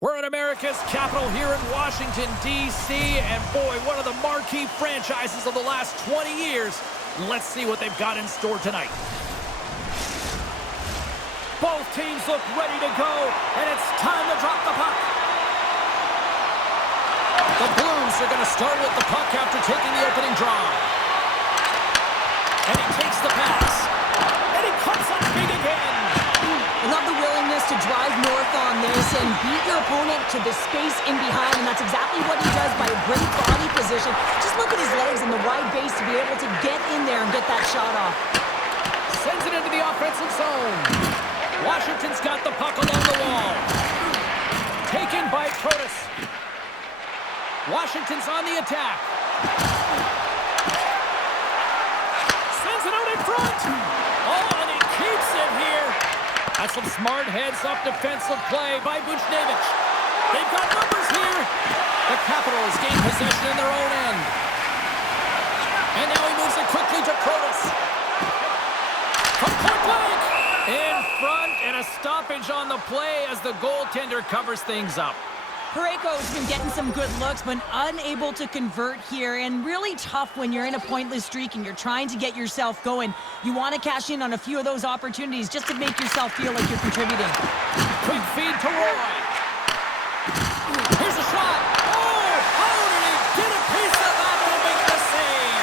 We're in America's capital here in Washington, D.C., and boy, one of the marquee franchises of the last 20 years. Let's see what they've got in store tonight. Both teams look ready to go, and it's time to drop the puck. The Blues are going to start with the puck after taking the opening draw. And he takes the pass. And he comes up big again. I love the willingness to drive north on this and beat your opponent to the space in behind, and that's exactly what he does by a great body position. Just look at his legs and the wide base to be able to get in there and get that shot off. Sends it into the offensive zone. Washington's got the puck along the wall. Taken by Protas. Washington's on the attack. Sends it out in front. Oh, and he keeps it here. That's some smart heads-up defensive play by Buchnevich. They've got numbers here. The Capitals gain possession in their own end. And now he moves it quickly to Protas. From point blank. In front, and a stoppage on the play as the goaltender covers things up. Parayko's been getting some good looks, but unable to convert here, and really tough when you're in a pointless streak and you're trying to get yourself going. You want to cash in on a few of those opportunities just to make yourself feel like you're contributing. Quick feed to Roy. Here's a shot. Oh, how did he get a piece of that to make the save?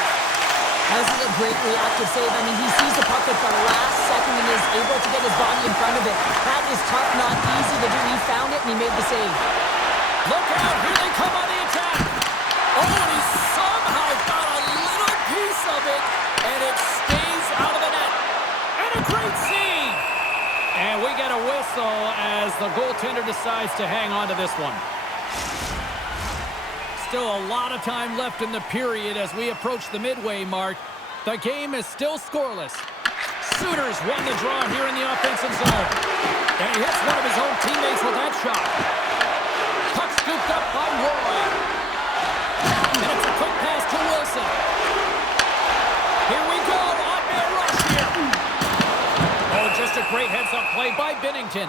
This is a great reactive save. I mean, he sees the puck at the last second and is able to get his body in front of it. That is tough, not easy to do. He found it and he made the save. Look out, here they come on the attack. Oh, and he somehow got a little piece of it, and it stays out of the net. And a great save. And we get a whistle as the goaltender decides to hang on to this one. Still a lot of time left in the period as we approach the midway mark. The game is still scoreless. Suter's won the draw here in the offensive zone. And he hits one of his own teammates with that shot. Puck scooped up by Roy. And it's a quick pass to Wilson. Here we go. On-man rush here. Oh, just a great heads-up play by Binnington.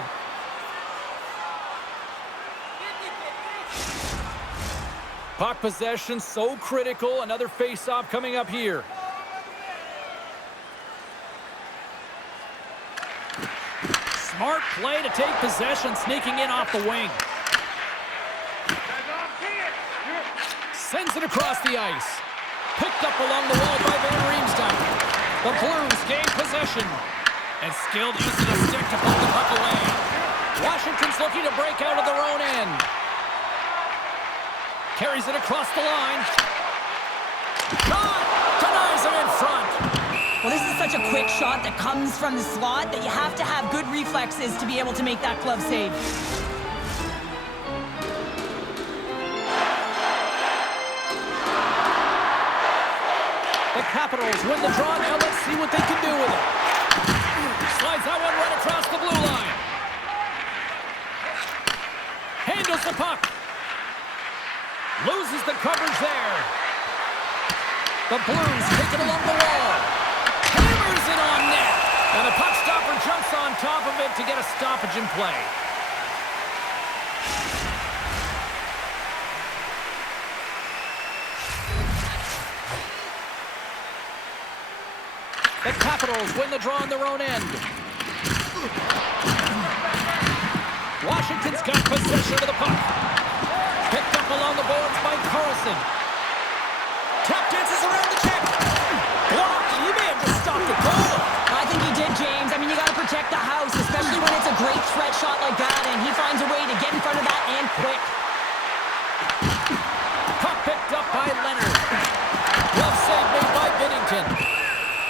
Puck possession so critical. Another face-off coming up here. Smart play to take possession, sneaking in off the wing. Sends it across the ice. Picked up along the wall by Van Riemsdyk. The Blues gain possession. And skilled use of the stick to pull the puck away. Washington's looking to break out of their own end. Carries it across the line. Shot! Denies him in front. Well, this is such a quick shot that comes from the slot that you have to have good reflexes to be able to make that glove save. The Capitals win the draw. Now let's see what they can do with it. Slides that one right across the blue line. Handles the puck. Loses the coverage there. The Blues take it along the wall. Hammers it on net. And the puck stopper jumps on top of it to get a stoppage in play. The Capitals win the draw on their own end. Washington's got possession of the puck. Picked up along the boards by Carlson. Tap dances around the check. Blocked. He may have just stopped the goal. I think he did, James. I mean, you got to protect the house, especially when it's a great threat shot like that, and he finds a way to get in front of that and quick. Puck picked up by Leonard. Glove save made by Binnington.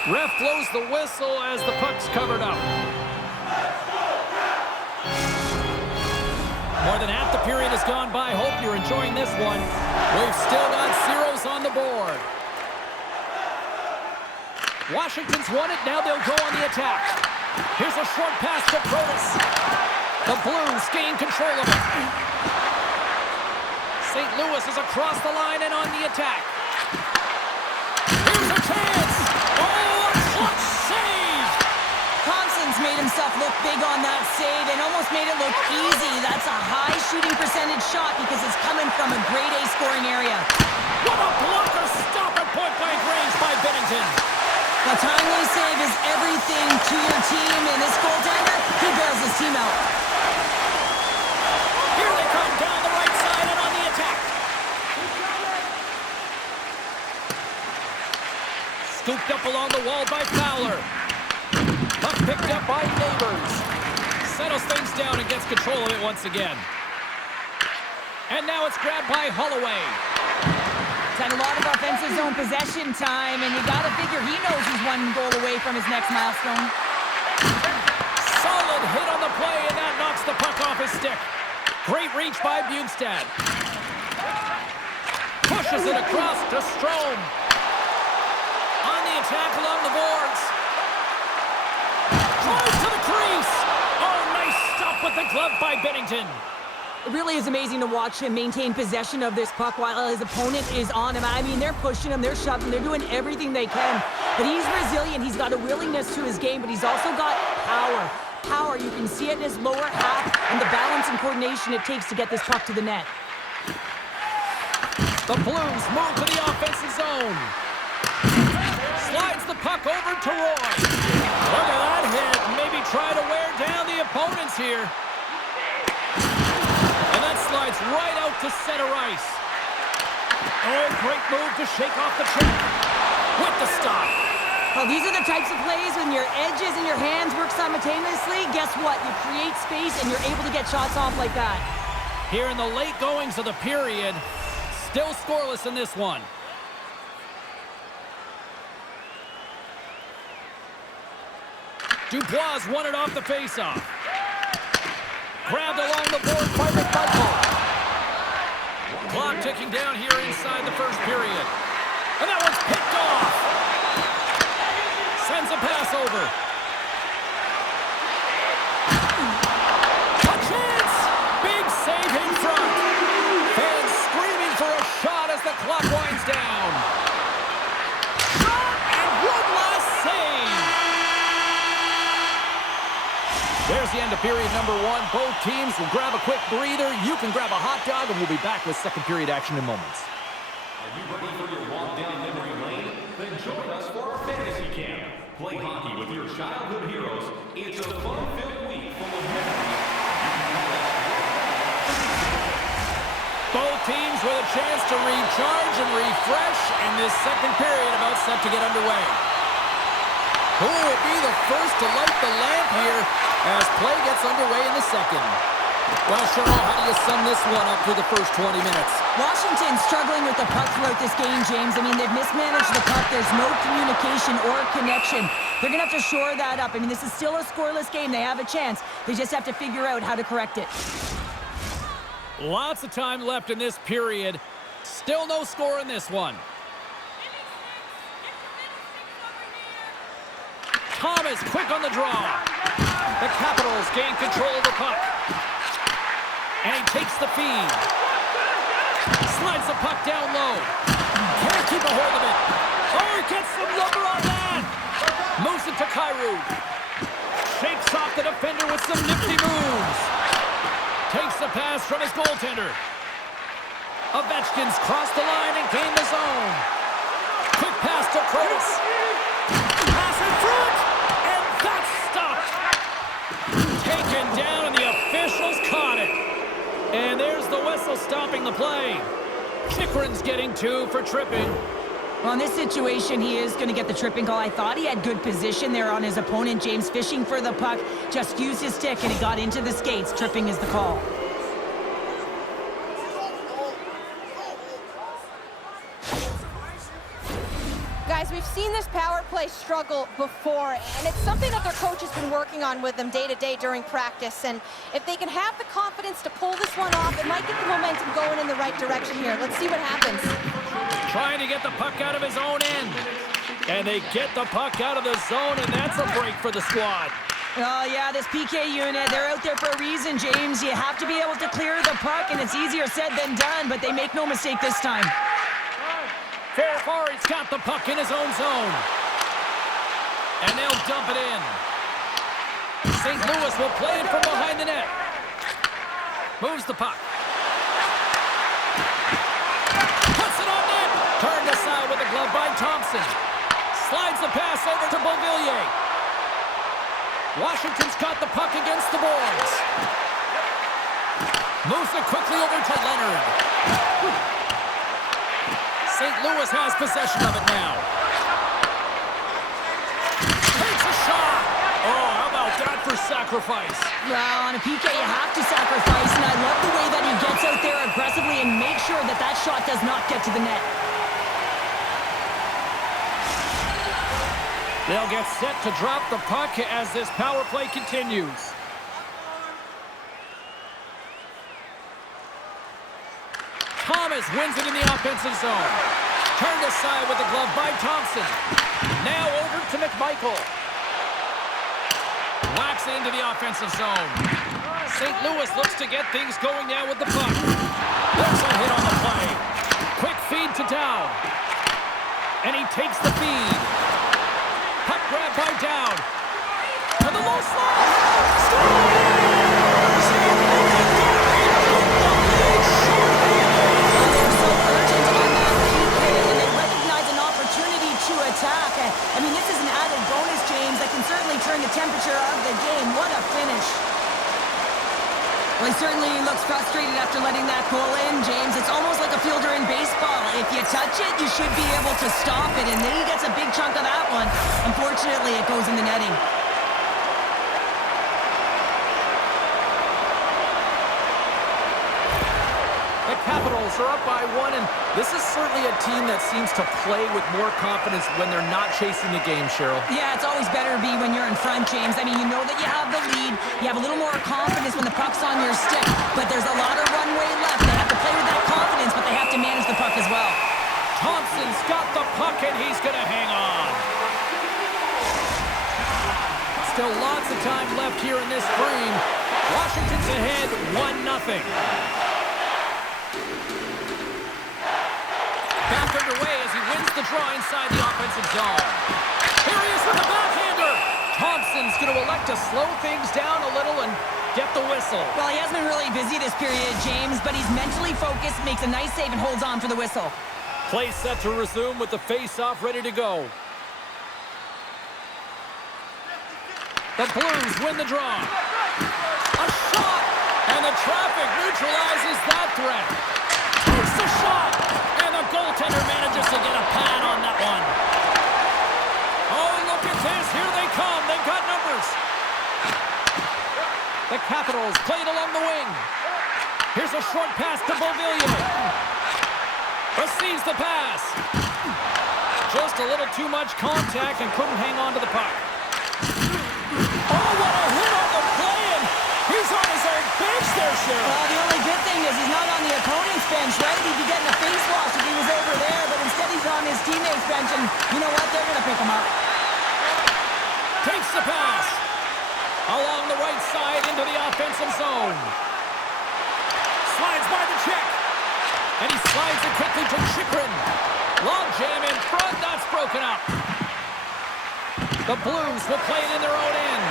Ref blows the whistle as the puck's covered up. More than half the period has gone by. Hope you're enjoying this one. We've still got zeros on the board. Washington's won it. Now they'll go on the attack. Here's a short pass to Protas. The Blues gain control of it. St. Louis is across the line and on the attack. Here's a chance. Oh, a clutch save. Thompson's made himself look big on that save and almost just made it look easy. That's a high shooting percentage shot because it's coming from a grade A scoring area. What a blocker stop at point-blank range by Binnington. A timely save is everything to your team, and this goaltender, he bails his team out. Here they come down the right side and on the attack. Scooped up along the wall by Fowler. Puck picked up by Neighbors. Settles things down and gets control of it once again. And now it's grabbed by Holloway. He's had a lot of offensive zone possession time, and you got to figure he knows he's one goal away from his next milestone. Solid hit on the play, and that knocks the puck off his stick. Great reach by Bjugstad. Pushes it across to Strome. On the attack along the boards. Drives to the crease. Oh, nice stop with the glove by Binnington. It really is amazing to watch him maintain possession of this puck while his opponent is on him. I mean, they're pushing him, they're shoving, they're doing everything they can. But he's resilient. He's got a willingness to his game, but he's also got power. Power, you can see it in his lower half and the balance and coordination it takes to get this puck to the net. The Blues move to the offensive zone. Slides the puck over to Roy. Look at that hit. Maybe try to wear down the opponents here. And that slides right out to center ice. Oh, great move to shake off the check. With the stop. Well, these are the types of plays when your edges and your hands work simultaneously. Guess what? You create space and you're able to get shots off like that. Here in the late goings of the period, still scoreless in this one. Dubois won it off the faceoff. Grabbed along the board by McMichael. Clock ticking down here inside the first period. And that one's picked off. Sends a pass over. A chance! Big save in front. Fans screaming for a shot as the clock winds down. Shot and one last save. There's the end of period number one. Both teams will grab a quick breather. You can grab a hot dog, and we'll be back with second period action in moments. Are you ready for your walk down memory lane? Then join us for our fantasy camp. Play hockey with your childhood heroes. It's a fun-filled week full of memories. Both teams with a chance to recharge and refresh, and this second period about set to get underway. Who will be the first to light the lamp here as play gets underway in the second? Well, Cheryl, how do you sum this one up through the first 20 minutes? Washington's struggling with the puck throughout this game, James. I mean, they've mismanaged the puck. There's no communication or connection. They're going to have to shore that up. I mean, this is still a scoreless game. They have a chance. They just have to figure out how to correct it. Lots of time left in this period. Still no score in this one. Thomas quick on the draw. The Capitals gain control of the puck. And he takes the feed. Slides the puck down low. Can't keep a hold of it. Oh, he gets some lumber on that. Moves it to Kyrou. Shakes off the defender with some nifty moves. Takes the pass from his goaltender. Ovechkin's crossed the line and gained the zone. Quick pass to Kroos. Pass in front. And that's stopped. Taken down and the officials caught it. And there's the whistle stopping the play. Chikrin's getting 2 for tripping. Well, in this situation, he is going to get the tripping call. I thought he had good position there on his opponent. James fishing for the puck, just used his stick, and it got into the skates. Tripping is the call. Guys, we've seen this power play struggle before, and it's something that their coach has been working on with them day to day during practice. And if they can have the confidence to pull this one off, it might get the momentum going in the right direction here. Let's see what happens. Trying to get the puck out of his own end. And they get the puck out of the zone, and that's a break for the squad. Oh, yeah, this PK unit, they're out there for a reason, James. You have to be able to clear the puck, and it's easier said than done, but they make no mistake this time. Farfar's got the puck in his own zone. And they'll dump it in. St. Louis will play it from behind the net. Moves the puck. Puts it on net. Turned aside with a glove by Thompson. Slides the pass over to Beauvillier. Washington's got the puck against the boards. Moves it quickly over to Leonard. St. Louis has possession of it now. Takes a shot. Oh, how about that for sacrifice? Well, on a PK, you have to sacrifice, and I love the way that he gets out there aggressively and makes sure that that shot does not get to the net. They'll get set to drop the puck as this power play continues. Thomas wins it in the offensive zone. Turned aside with the glove by Thompson. Now over to McMichael. Whacks it into the offensive zone. St. Louis looks to get things going now with the puck. There's a hit on the play. Quick feed to Dow. And he takes the feed. Puck grab by Dow. To the low slot. Attack. I mean, this is an added bonus, James, that can certainly turn the temperature of the game. What a finish. Well, he certainly looks frustrated after letting that goal in, James. It's almost like a fielder in baseball. If you touch it, you should be able to stop it, and then he gets a big chunk of that one. Unfortunately, it goes in the netting. The Capitals are up by 1, and this is certainly a team that seems to play with more confidence when they're not chasing the game, Cheryl. Yeah, it's always better to be when you're in front, James. I mean, you know that you have the lead. You have a little more confidence when the puck's on your stick, but there's a lot of runway left. They have to play with that confidence, but they have to manage the puck as well. Thompson's got the puck, and he's going to hang on. Still lots of time left here in this frame. Washington's ahead 1-0. Back underway as he wins the draw inside the offensive zone. Here he is with the backhander. Thompson's going to elect to slow things down a little and get the whistle. Well, he hasn't been really busy this period, James, but he's mentally focused, makes a nice save, and holds on for the whistle. Play set to resume with the face-off ready to go. The Blues win the draw. A shot, and the traffic neutralizes that threat. It's the shot. The goaltender manages to get a pad on that one. Oh, look at this. Here they come. They've got numbers. The Capitals played along the wing. Here's a short pass to Beauvillier. Receives the pass. Just a little too much contact and couldn't hang on to the puck. Oh, what a hit on the play, and he's on his own bench there, Cheryl. Well, the only good thing is he's not on the opponent's bench, right? He'd be getting a face wash if he was over there, but instead he's on his teammate's bench, and you know what? They're going to pick him up. Takes the pass. Along the right side into the offensive zone. Slides by the check. And he slides it quickly to Chychrun. Long jam in front. That's broken up. The Blues will play it in their own end.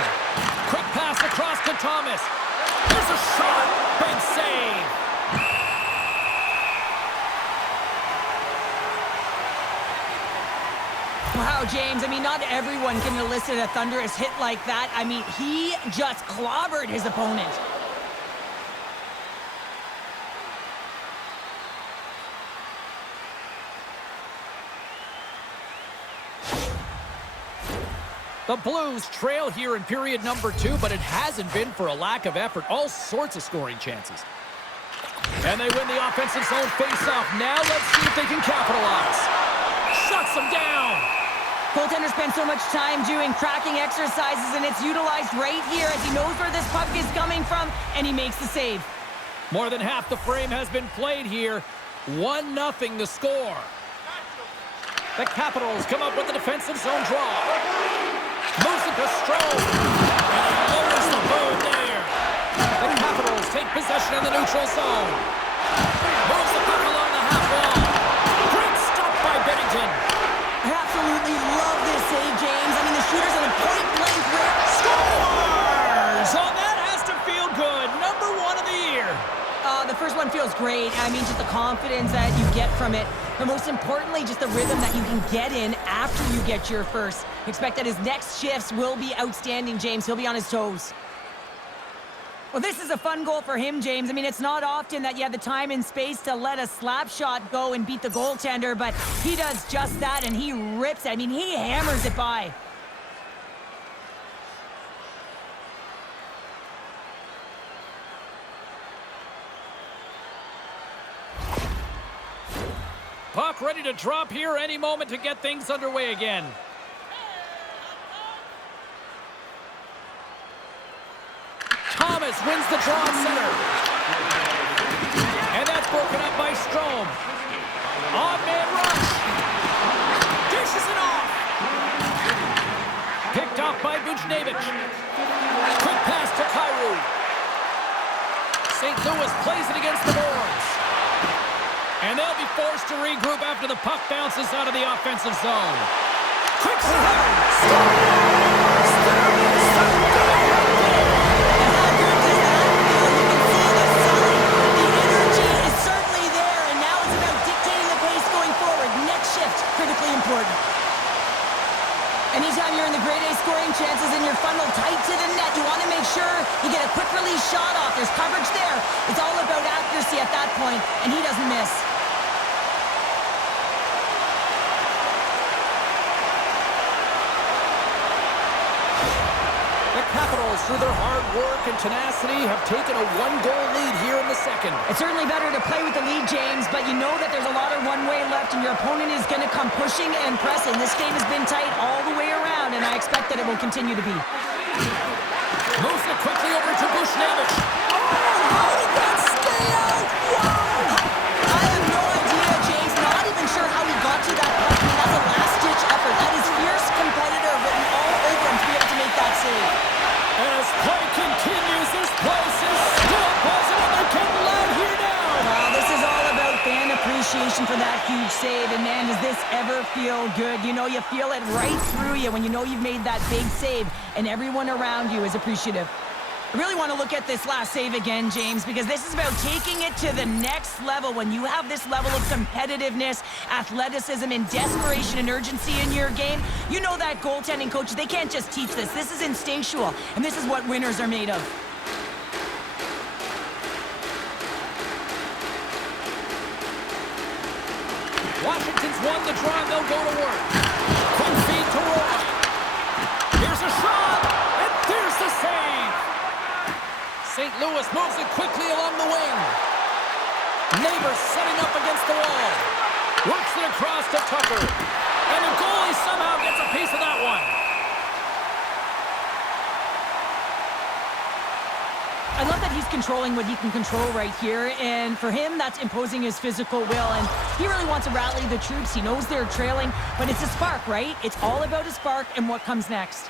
Quick pass across to Thomas. There's a shot. Big save. Wow, James, I mean, not everyone can elicit a thunderous hit like that. I mean, he just clobbered his opponent. The Blues trail here in period number 2, but it hasn't been for a lack of effort. All sorts of scoring chances. And they win the offensive zone face-off. Now let's see if they can capitalize. Shuts them down. Goaltender spends so much time doing cracking exercises, and it's utilized right here as he knows where this puck is coming from, and he makes the save. More than half the frame has been played here. 1-0 the score. The Capitals come up with the defensive zone draw. Moves it to Strome. And he lowers the boom there. The Capitals take possession in the neutral zone. Moves the puck along the half wall. Great stop by Bennington. I absolutely love this save, James. I mean, the shooter's in a point-blank range. Score! great. I mean, just the confidence that you get from it. But most importantly, just the rhythm that you can get in after you get your first. Expect that his next shifts will be outstanding, James. He'll be on his toes. Well, this is a fun goal for him, James. I mean, it's not often that you have the time and space to let a slap shot go and beat the goaltender, but he does just that, and he rips it. I mean, he hammers it by. Puck ready to drop here any moment to get things underway again. Thomas wins the draw at center. And that's broken up by Strome. On-man rush. Dishes it off. Picked off by Buchnevich. Quick pass to Kyrou. St. Louis plays it against the boards. And they'll be forced to regroup after the puck bounces out of the offensive zone. Quick critically important. Anytime you're in the grade A scoring chances and you're funneled tight to the net, you want to make sure you get a quick release shot off. There's coverage there. It's all about accuracy at that point, and he doesn't miss. The Capitals, through their hard work and tenacity, have taken a one-goal lead here in the second. It's certainly better to play with the lead, James, but you know that there's a lot of one-way left, and your opponent is going to come pushing and pressing. This game has been tight all the way around, and I expect that it will continue to be. Moves it quickly over to Buchnevich. How did that stay out? Wow! I have no idea, James. Not even sure how he got to that puck. I mean, that's a last-ditch effort. That is fierce competitor written all over him to be able to make that save. As play continues, this place is still buzzing, and they're getting loud here now. Well, this is all about fan appreciation for that huge save, and man, does this ever feel good. You know, you feel it right through you when you know you've made that big save, and everyone around you is appreciative. I really want to look at this last save again, James, because this is about taking it to the next level. When you have this level of competitiveness, athleticism, and desperation and urgency in your game, you know that goaltending coaches, they can't just teach this. This is instinctual, and this is what winners are made of. Washington's won the draw, and they'll go to work. Quick feed to Roy. Here's a shot, and there's the save. St. Louis moves it quickly along the wing. Neighbors setting up against the wall. Works it across to Tucker. And the goalie somehow gets a piece of that one. I love that he's controlling what he can control right here, and for him, that's imposing his physical will, and he really wants to rally the troops. He knows they're trailing, but it's a spark, right? It's all about a spark and what comes next.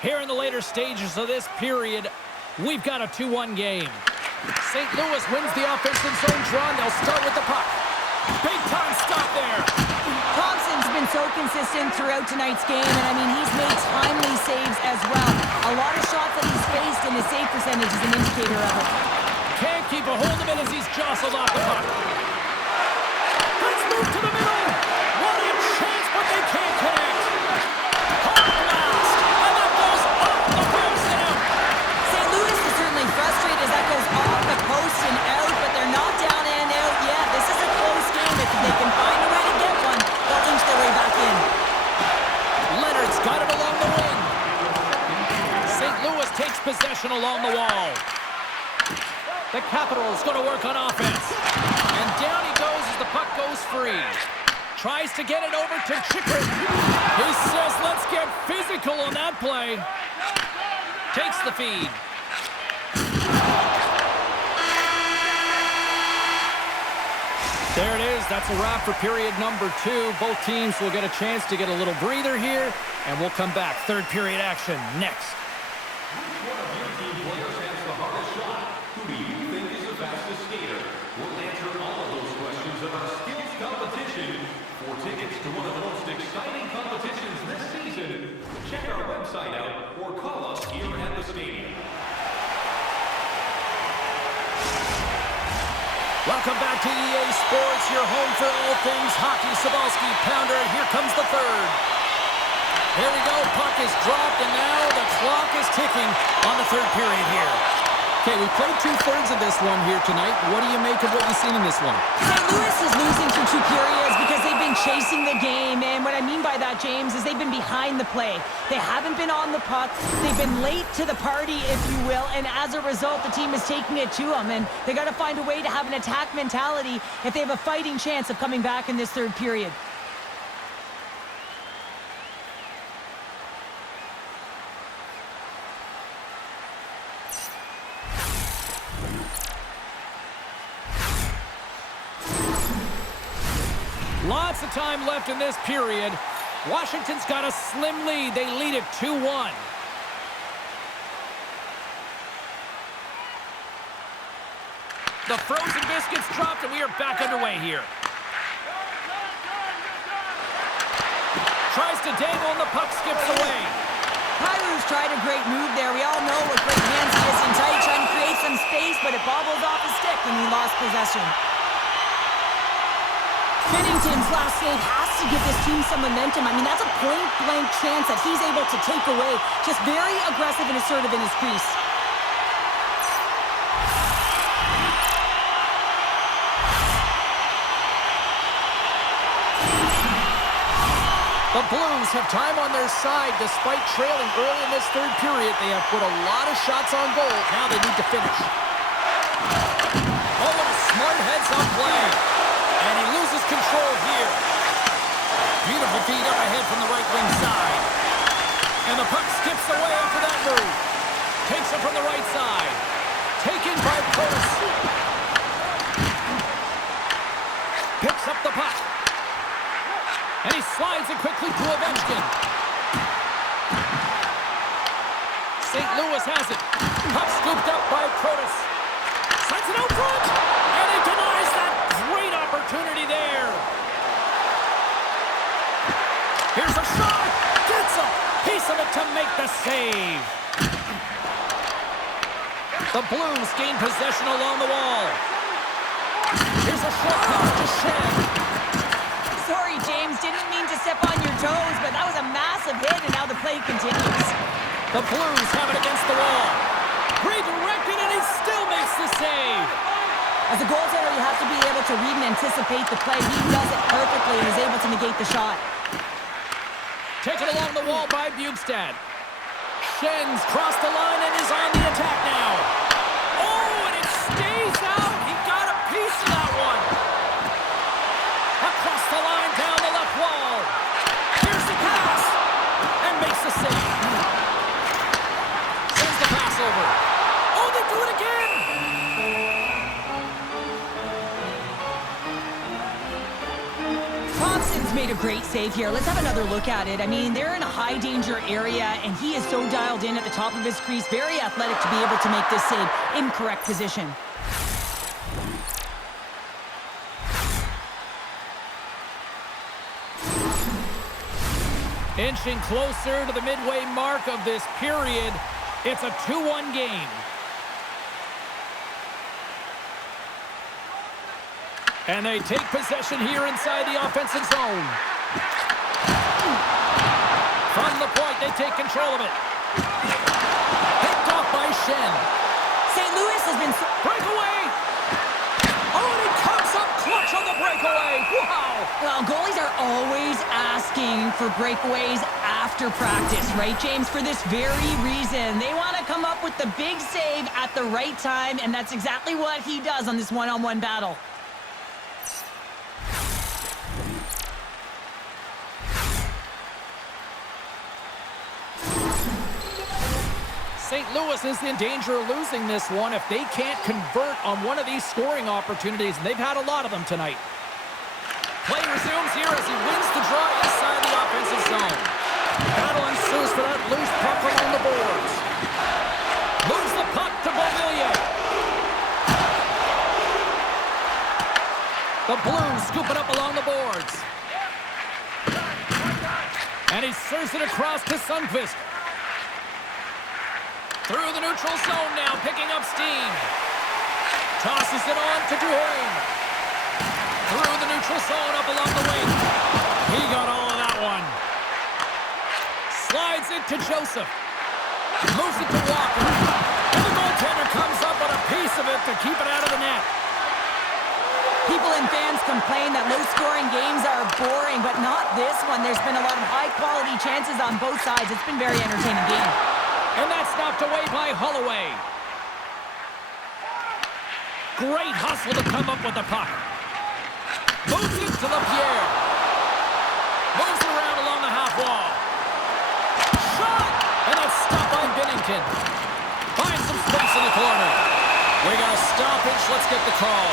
Here in the later stages of this period, we've got a 2-1 game. St. Louis wins the offensive zone draw, and they'll start with the puck. Big time stop there. Thompson's been so consistent throughout tonight's game, and I mean, he's made timely saves as well. A lot of shots that he's faced, and his save percentage is an indicator of it. Can't keep a hold of it as he's jostled off the puck. Let's move to the middle. What a chance, but they can't connect. Hard blast, and that goes off the post and out. St. Louis is certainly frustrated as that goes off the post and out, but they're not down and out yet. This is a close game. If they can find a way to get one, they'll inch their way back in. Leonard's got it along the wing. St. Louis takes possession along the wall. The Capitals going to work on offense. And down he goes as the puck goes free. Tries to get it over to Chikrin. He says, let's get physical on that play. Takes the feed. There it is. That's a wrap for period number 2. Both teams will get a chance to get a little breather here, and we'll come back. Third period action next. Which one of your team players has the hardest shot? Who do you think is the fastest skater? We'll answer all of those questions of our skills competition. For tickets to one of the most exciting competitions this season, check our website out or call us here at the stadium. Welcome back to EA Sports, your home for all things hockey. Sabalski, pounder, here comes the third. There we go, puck is dropped, and now the clock is ticking on the third period here. Okay, we played 2/3 of this one here tonight. What do you make of what you've seen in this one? St. Louis is losing through 2 periods because they've been chasing the game, and what I mean by that, James, is they've been behind the play. They haven't been on the puck. They've been late to the party, if you will, and as a result, the team is taking it to them, and they got to find a way to have an attack mentality if they have a fighting chance of coming back in this third period. Lots of time left in this period. Washington's got a slim lead. They lead it 2-1. The frozen biscuits dropped, and we are back underway here. Tries to dangle, and the puck skips away. Pyru's tried a great move there. We all know what great hands he is in tight, trying to create some space, but it bobbles off his stick, and he lost possession. Binnington's last save has to give this team some momentum. I mean, that's a point-blank chance that he's able to take away. Just very aggressive and assertive in his crease. The Blues have time on their side despite trailing early in this third period. They have put a lot of shots on goal. Now they need to finish. Oh, what a smart heads-up play. And he loses control here. Beautiful feed up ahead from the right wing side. And the puck skips away after that move. Takes it from the right side. Taken by Curtis. Picks up the puck. And he slides it quickly to Ovechkin. St. Louis has it. Puck scooped up by Curtis. Sends it out front. And he denies that. Great opportunity there. Here's a shot. Gets a piece of it to make the save. The Blues gain possession along the wall. Here's a short pass to Shen. Sorry, James. Didn't mean to step on your toes, but that was a massive hit, and now the play continues. The Blues have it against the wall. Redirected, and he still makes the save. As a goaltender, you have to be able to read and anticipate the play. He does it perfectly and is able to negate the shot. Taken along the wall by Bjugstad. Schen's crossed the line and is on the attack now. Oh, and it stays out. He got a piece of that one. Across the line, down the left wall. Here's the pass. And makes the save. Sends the pass over. Oh, they do it again. Thompson's made a great save here. Let's have another look at it. I mean, they're in a high-danger area, and he is so dialed in at the top of his crease. Very athletic to be able to make this save in correct position. Inching closer to the midway mark of this period. It's a 2-1 game. And they take possession here inside the offensive zone. From the point, they take control of it. Picked off by Shen. St. Louis has been... Breakaway! Oh, and he comes up clutch on the breakaway. Wow! Well, goalies are always asking for breakaways after practice, right, James? For this very reason. They want to come up with the big save at the right time, and that's exactly what he does on this one-on-one battle. St. Louis is in danger of losing this one if they can't convert on one of these scoring opportunities, and they've had a lot of them tonight. Play resumes here as he wins the draw inside the offensive zone. Battle ensues for that loose puck along the boards. Moves the puck to Beauvillier. The Blues scoop it up along the boards. And he serves it across to Sundqvist. Through the neutral zone now, picking up steam. Tosses it on to Duane. Through the neutral zone, up along the wing. He got all of that one. Slides it to Joseph. Moves it to Walker. And the goaltender comes up on a piece of it to keep it out of the net. People and fans complain that low-scoring games are boring, but not this one. There's been a lot of high-quality chances on both sides. It's been a very entertaining game. And that's knocked away by Holloway. Great hustle to come up with the puck. Moves it to LaPierre. Moves around along the half wall. Shot! And that's stopped by Binnington. Finds some space in the corner. We got a stoppage. Let's get the call.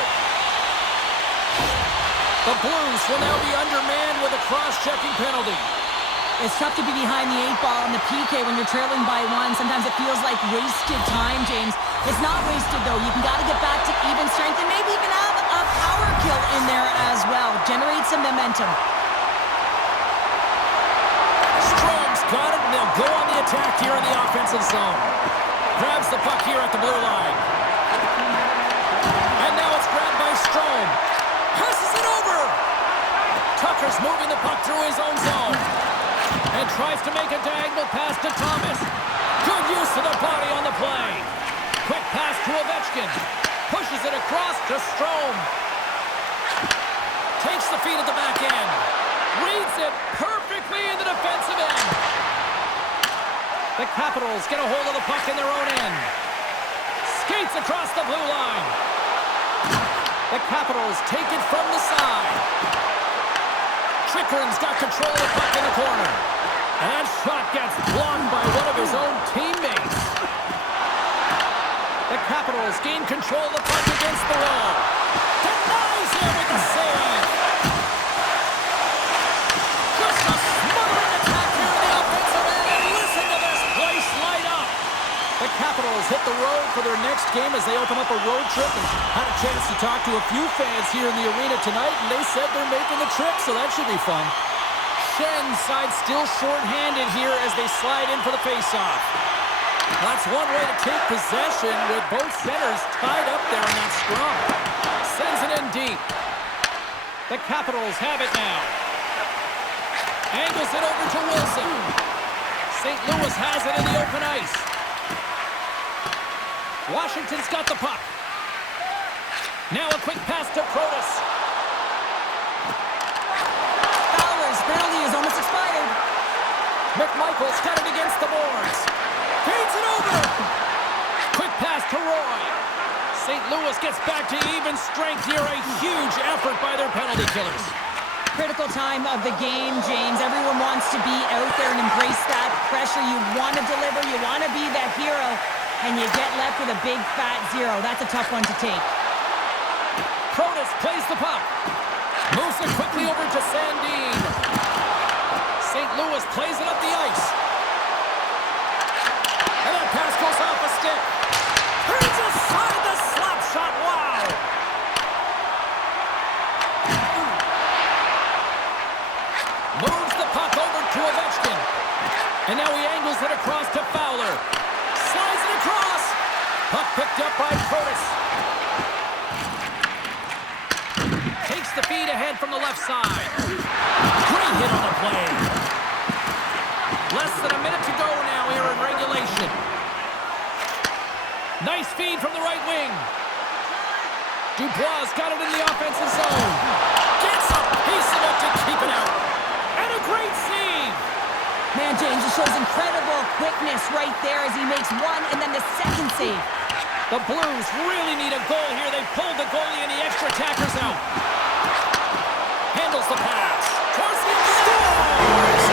The Blues will now be undermanned with a cross-checking penalty. It's tough to be behind the 8-ball on the PK when you're trailing by 1. Sometimes it feels like wasted time, James. It's not wasted, though. You can got to get back to even strength and maybe even have a power kill in there as well. Generate some momentum. Strom's got it, and they'll go on the attack here in the offensive zone. Grabs the puck here at the blue line. And now it's grabbed by Strom. Passes it over. Tucker's moving the puck through his own zone. And tries to make a diagonal pass to Thomas. Good use of the body on the play. Quick pass to Ovechkin. Pushes it across to Strom. Takes the feed at the back end. Reads it perfectly in the defensive end. The Capitals get a hold of the puck in their own end. Skates across the blue line. The Capitals take it from the side. Chikrin's got control of the puck in the corner. And that shot gets blocked by one of his own teammates. The Capitals gain control of the puck against the wall. Denies him with the save. Just a smothering attack here in the offensive end. And listen to this place light up. The Capitals hit the road for their next game as they open up a road trip, and had a chance to talk to a few fans here in the arena tonight, and they said they're making the trip, so that should be fun. Shen's side still short-handed here as they slide in for the face-off. That's one way to take possession with both centers tied up there in that scrum. Sends it in deep. The Capitals have it now. Angles it over to Wilson. St. Louis has it in the open ice. Washington's got the puck. Now a quick pass to Protas. Fowler's penalty is almost expired. McMichael's got it against the boards. Feeds it over. Quick pass to Roy. St. Louis gets back to even strength here. A huge effort by their penalty killers. Critical time of the game, James. Everyone wants to be out there and embrace that pressure. You want to deliver. You want to be that hero. And you get left with a big, fat 0. That's a tough one to take. Protas plays the puck. Moves it quickly over to Sandin. St. Louis plays it up the ice. And that pass goes off a stick. Turns aside the slap shot. Wow! Moves the puck over to Ovechkin. And now he angles it across to Fowler. Slides it across. Puck picked up by Protas. Takes the feed ahead from the left side. Great hit on the play. Less than a minute to go now here in regulation. Nice feed from the right wing. Dubois got it in the offensive zone. Gets a piece of it to keep it out. And a great save. Man, James, it shows incredible quickness right there as he makes one and then the second save. The Blues really need a goal here. They pulled the goalie and the extra attackers out. Handles the pass. Towards the scores!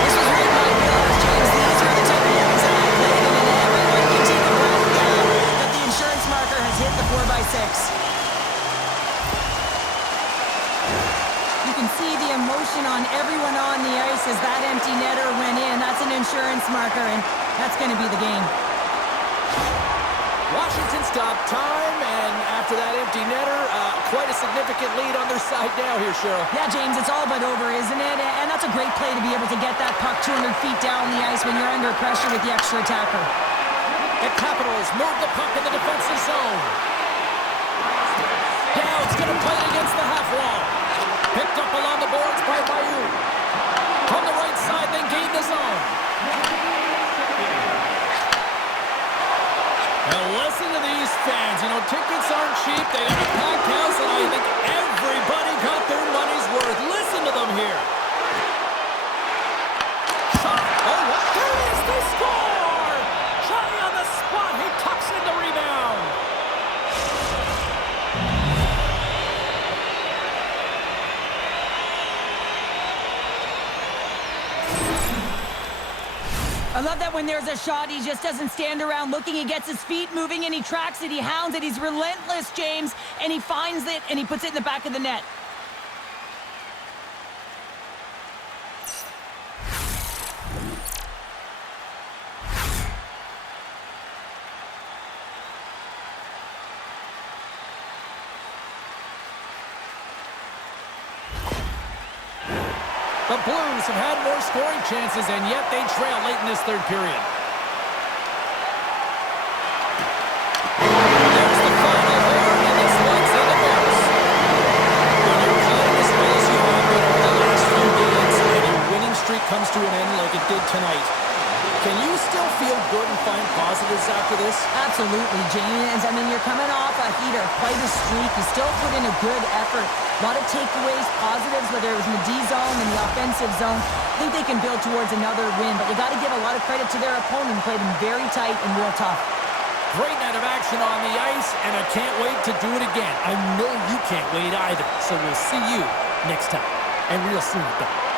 This was right by Bill, James. These are the type of moves that I played in, and everyone can take a breath now that the insurance marker has hit the 4x6. You can see the emotion on everyone on the ice as that empty netter went in. That's an insurance marker, and that's going to be the game. Washington stopped time, and after that empty netter, quite a significant lead on their side now here, Cheryl. Yeah, James, it's all but over, isn't it? And that's a great play to be able to get that puck 200 feet down the ice when you're under pressure with the extra attacker. The Capitals move the puck in the defensive zone. Dowd's going to play it against the half wall. Picked up along the boards by Bayou. From the right side, they gain the zone. Now listen to these fans. You know, tickets aren't cheap. They got a packed house, and I think everybody got their money's worth. Listen to them here. Shot. Oh, what? There it is. They score! Johnny on the spot. He tucks in the rebound. I love that when there's a shot, he just doesn't stand around looking. He gets his feet moving, and he tracks it. He hounds it. He's relentless, James, and he finds it, and he puts it in the back of the net. The Blues have had more scoring chances, and yet they trail late in this third period. There's the final horn, and this one's in the books. When you're playing as well as you have been over the last few games, and your winning streak comes to an end like it did tonight, can you still feel good and find positives after this? Absolutely, James. I mean, you're coming off a heater, quite a streak. You still put in a good effort. A lot of takeaways, positives, whether it was in the D zone and the offensive zone. I think they can build towards another win, but you got to give a lot of credit to their opponent who played them very tight and real tough. Great night of action on the ice, and I can't wait to do it again. I know you can't wait either, so we'll see you next time, and real soon at that.